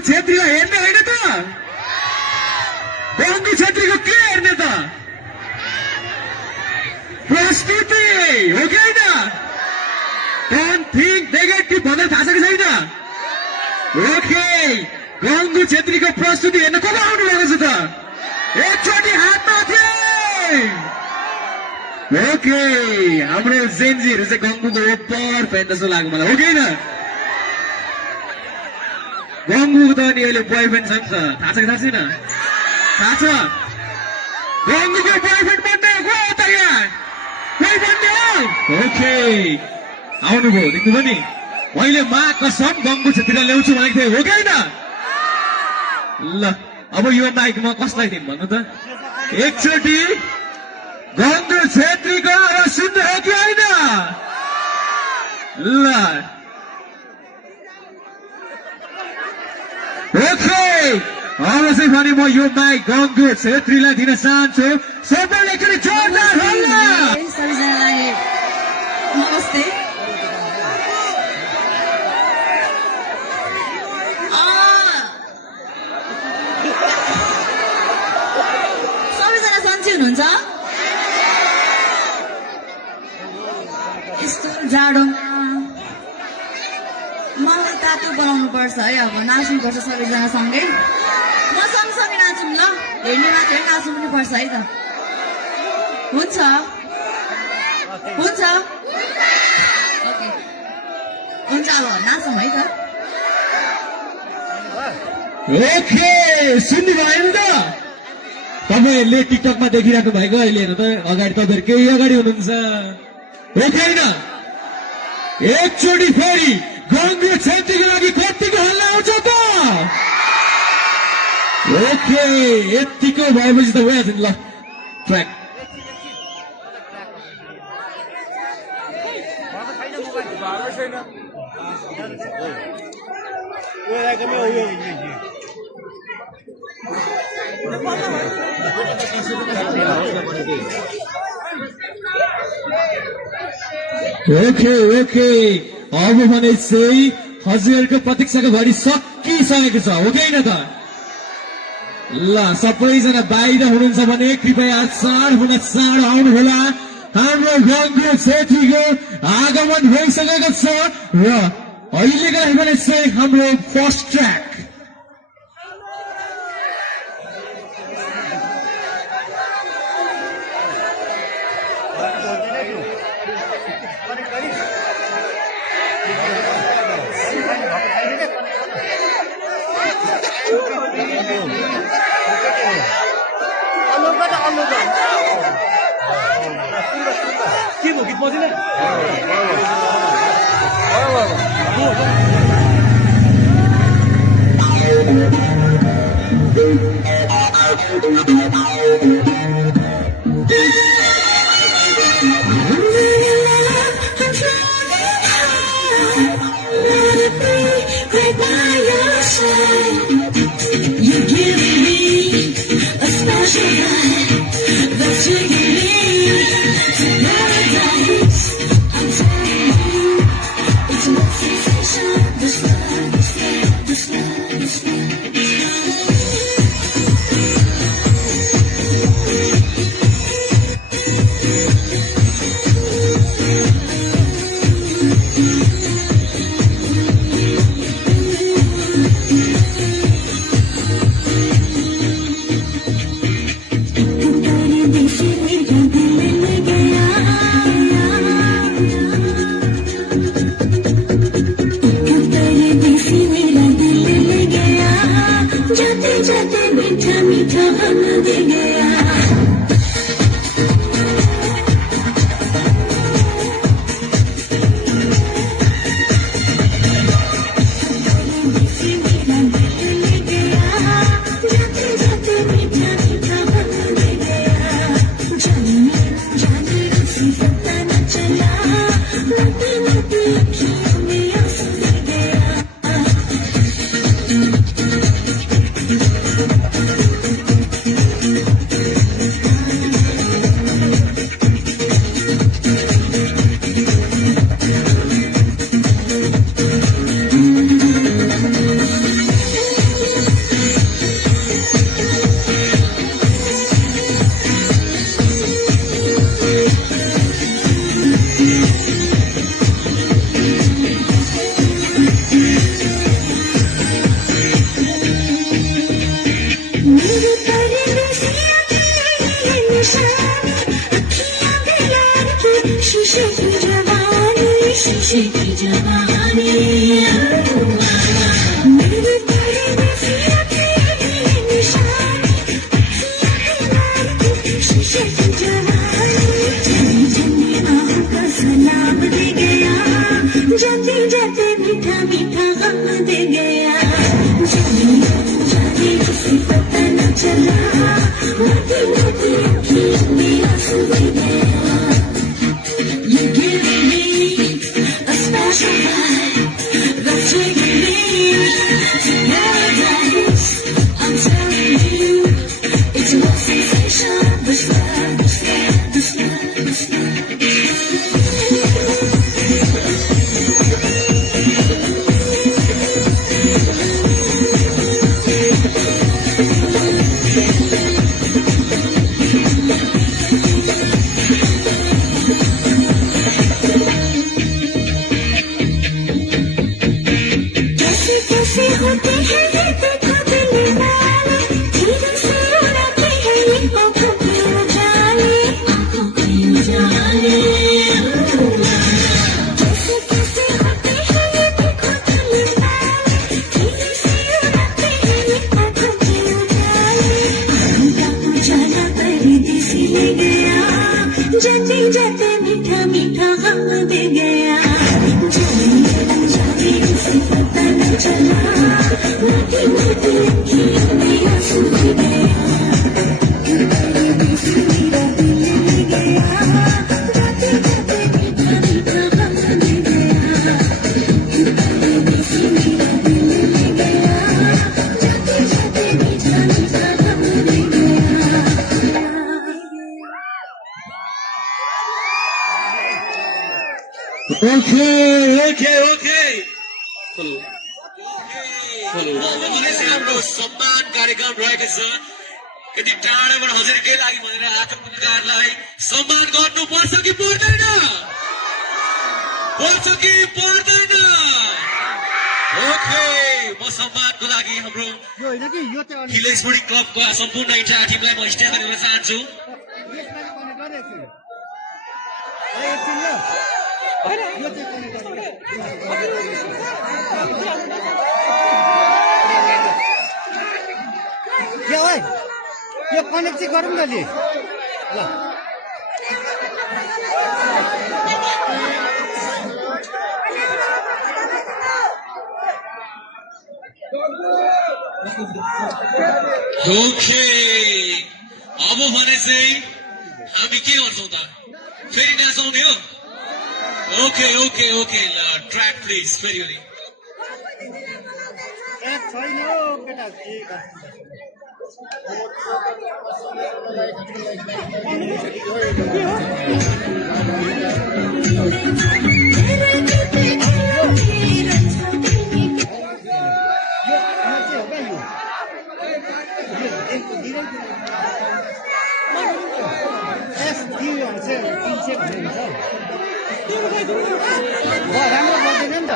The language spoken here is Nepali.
छेत्रीलाई हेर्ने होइन त गङ्गु छेत्रीको के हेर्ने त प्रस्तुति हो कि होइन डोन्ट थिंक नेगेटिभ भनेर थाहा छ कि छैन ओके गङ्गु छेत्रीको प्रस्तुति हेर्न को आउनु भएको छ त एकचोटि हात माथि ओके हाम्रो जेन्जीहरू चाहिँ गङ्गुको ओपर फ्यान जस्तो लाग्यो मलाई हो कि होइन गङ्गुको त अनि अहिले बोयफ्रेन्ड छ नि त थाहा छ कि थाहा छैन थाहा छ गङ्गुको बोयफ्रेन्ड बन्ने को हो त यहाँ कोही बन्ने हो ओके आउनुभयो देख्नुभयो नि मैले मा कसम गङ्गु छेत्रीलाई ल्याउँछु भनेको थिएँ हो कि होइन ल अब यो माइक म कसलाई दिउँ भन्नु त एकचोटि गङ्गु छेत्रीको आवाज सुन्नु हो कि होइन ल ओके अब चाहिँ भने म यो माइक गङ्गु छेत्रीलाई दिन चाहन्छु सबैले एकचोटि जोरदार हल्ला सबैजनालाई नमस्ते सबैजना सन्चै हुनुहुन्छ यस्तो जाडोमा मलाई तातो बनाउनु पर्छ है अब नाच्नु पर्छ सबैजना सँगै म सँगसँगै नाचौँ ल हेर्ने मात्रै नाच्नु पनि पर्छ है त हुन्छ हुन्छ ओके हुन्छ अब नाचौँ है त ओके सुन्नु भएन त तपाईँहरूले टिकटकमा देखिराख्नु भएको अहिले हेर्नु त अगाडि तपाईँहरू केही अगाडि हुनुहुन्छ हो कि होइन एकचोटि फेरि गङ्गु छेत्रीको लागि कतिको हल्ला आउँछ त ओके यतिको भएपछि त भइहाल्छ नि ल ट्र्याक ओके ओके अब भने चाहिँ हजुरहरूको प्रतीक्षाको घडी सकिसकेको छ हो कि होइन त ल सबैजना बाहिर हुनुहुन्छ भने कृपया चाँड आउनु होला हाम्रो गङ्गु छेत्रीको आगमन भइसकेको छ र अहिलेका लागि भने चाहिँ हाम्रो फर्स्ट ट्र्याक के भयो गीत बजिन You give me a special vibe that's taking me to paradise. I'm telling you, it's a love sensation. This love, this love, this love, this love. जाते जाते मीठा मीठा बन दे गया जाते जाते मीठा मीठा बन दे गया जाने जाने किसी पता न चला लगे लगे अखियों में आंसू दे गया खुशी की जवानी मेरे तेरे में सिया तेरी निशानी शीशे की जवानी जन्नी जन्नी आँखों का सलाम दे गया जाते जाते मीठा मीठा गम दे गया जाने जाने किसी पता न चला मोती मोती अखियों में आंसू they Gaya You're giving me a special vibe that's taking me to paradise. I'm telling you, it's a love sensation. This love, this love, this love, this कैसे होते हैं ये देखो दिल वाले धीरे से उड़ाते हैं ये आँखों के उजाले कैसे कैसे होते हैं ये देखो दिल वाले धीरे से उड़ाते हैं ये आँखों के उजाले आँखों का उजाला परदेसी ले गया जाते जाते मीठा मीठा गम दे गया जाने जाने किसी पता न चला मोती मोती अखियों में आंसू दे गया परदेसी मेरा दिल ले गया जाते जाते मीठा मीठा गम दे गया परदेसी मेरा दिल ले गया जाते जाते मीठा मीठा गम दे गया ओके भनेपछि हाम्रो सम्मान कार्यक्रम रहेको छ यति टाढाबाट हजुरकै लागि भनेर आएको पुरस्कारलाई सम्मान गर्नुपर्छ कि पर्दैन ओके म सम्मानको लागि हाम्रो हिल स्पोर्टिङ क्लबको सम्पूर्ण इन्टायर टिमलाई म स्टेज गर्न चाहन्छु यो कनेक्ट चाहिँ गरौँ न ले ल ओके अब भने चाहिँ हामी के गर्छौँ त फेरि नाचाउने हो ओके ट्र्याक प्लिज फेरि छैन केटा राम्रो गर्दैन नि त